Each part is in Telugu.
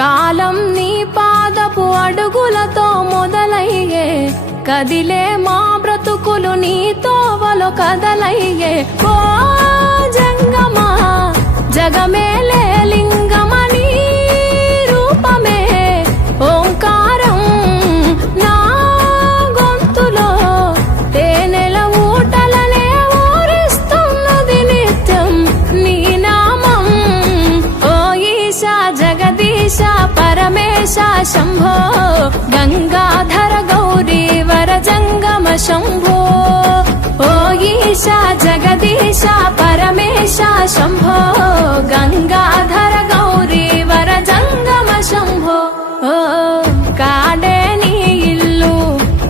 కాలం నీ పాదపు అడుగులతో మొదలయ్యే, కదిలే మా బ్రతుకులు నీ తోవలో కదలయ్యే. ఓ జంగమా జగమేలే లింగమని రూపమే ఓంకారం నా గొంతులో తేనెల ఊటలనే ఊరిస్తున్నది నిత్యం నీ నామం. ఓ ఈశా జగదీశ పరమేశ శంభో గంగాధర గౌరీ వర జంగమ శంభో. ఓ ఈశా జగదీశ పరమేశ శంభో గంగాధర గౌరీ వర జంగమ శంభో. ఓ కాడే నీ ఇల్లు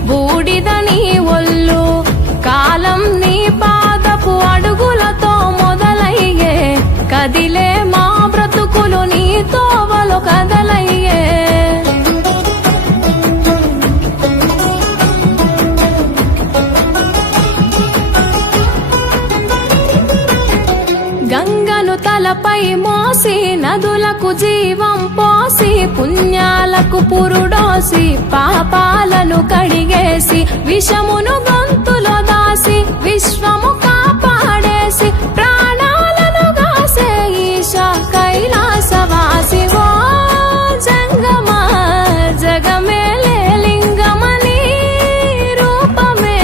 బూడిద నీ ఒళ్ళు, కాలం నీ పాదపు అడుగులతో మొదలయ్యే, కదిలే మా బ్రతుకులు నీ తోవలో కదలయ్యే. గంగను తలపై మోసి నదులకు జీవం పోసి, పుణ్యాలకు పురుడోసి పాపాలను కడిగేసి, విషమును గొంతులో దాసి విశ్వము కాపాడేసి, ప్రాణాలను గాసే ఈశా కైలాసవాసి. ఓ జంగమా జగమేలే లింగమని రూపమే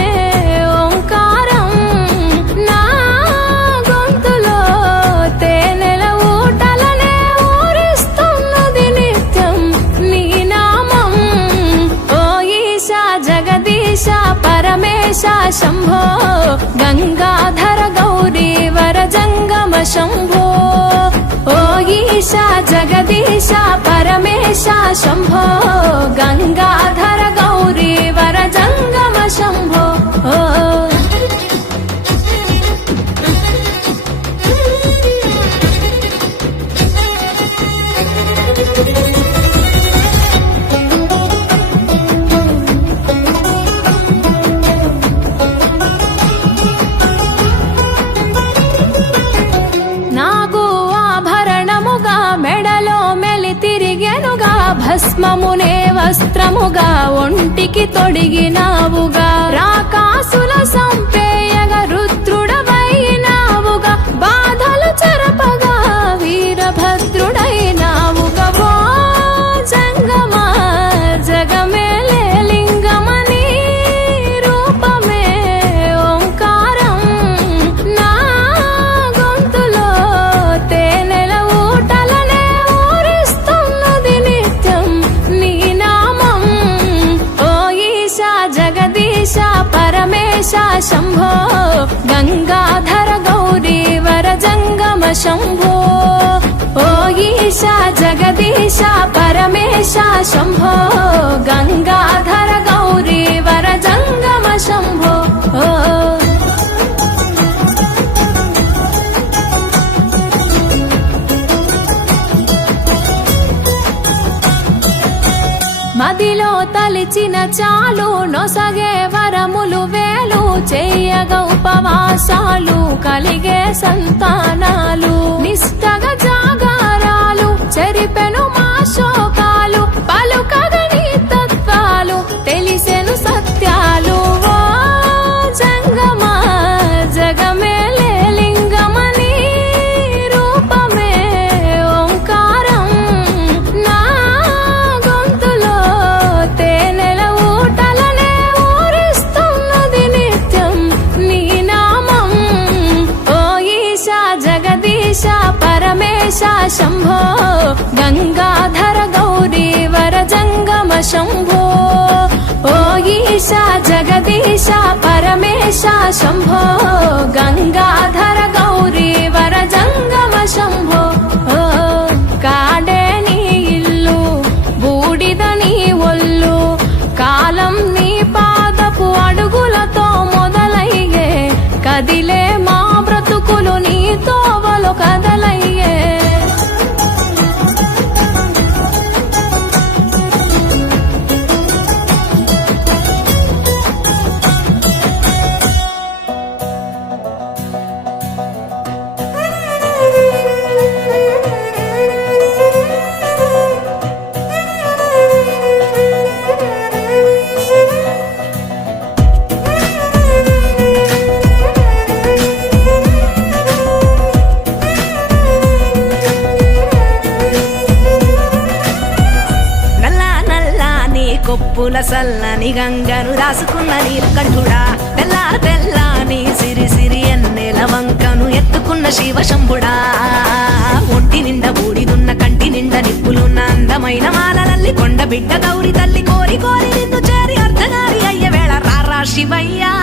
ఓంకారం నా గొంతులో తేనెల ఊటలనే ఊరిస్తున్నది నిత్యం నీ నామం. ఓ ఈశా జగదీశ పరమేశ శంభో గంగాధర గౌరీ వర జంగమ శంభో. ఓ ఈశా జగదీశ పరమేశ శంభో గంగాధర గౌరీ వర జంగమ శంభో. ఓ నాగు ఆభరణముగా మెడలో మెలి తిరిగెనుగా, భస్మమునే వస్త్రముగా ఒంటికి తొడిగినావుగా, రాకాసుల సంపేయగా రుద్రుడవైనావుగా, బాధలు చెరపగా వీరభద్రుడైనావుగా. ఓ జంగమా జగమేలే లింగమని రూపమే ఓంకారం నా గొంతులో తేనెల ఊటలనే ఊరిస్తున్నది నిత్యం నీ నామం. ఓ ఈశా జగదీశ పరమేశ శంభో గంగాధర గౌరీ వర జంగమ శంభో. ఓ ఈశా జగదీశ పరమేశ శంభో గంగాధర గౌరీ వర జంగమ శంభో. ఓ మదిలో తలిచిన చాలు నొసగే వరములు వేలు, చేయగ ఉపవాసాలు కలిగే సంతానాలు, నిష్టగ జాగారాలు చెరిపెను మా శోకాలు, పలుకగని తత్వాలు తెలిసెను సత్యాలు. ఓ జంగమా జగమేలే లింగమని రూపమే ఓంకారం నా గొంతులో తేనెల ఊటలనే ఊరిస్తున్నది నిత్యం నీ నామం. ఓ ఈశా జగదీశ పరమేశ శంభో గంగాధర గౌరీ వర జంగమ శంభో. ఓ ఈశా జగదీశ పరమేశ శంభో గంగాధర గౌరీ వర జంగమ శంభో. ఓ కాడే నీ ఇల్లు బూడిద నీ ఒళ్ళు, కాలం నీ పాదపు అడుగులతో మొదలయ్యే, కదిలే మా బ్రతుకులు నీ తోవలో కదలయ్యే. కొలువుల సల్లని గంగను రాసుకున్న నీలకంఠుడా తెల్లార తెల్లాని సిరి సిరి ఎన్నెల వంకను ఎత్తుకున్న శివశంభుడా ఒంటి నిండా బూడిదున్న కంటి నిండా నిప్పులున్న అందమైన మాలలల్లి కొండ బిడ్డ గౌరి తల్లి కోరి కోరి నిన్ను చేరి అర్ధనారి అయ్య వేళ రారా శివయ్యా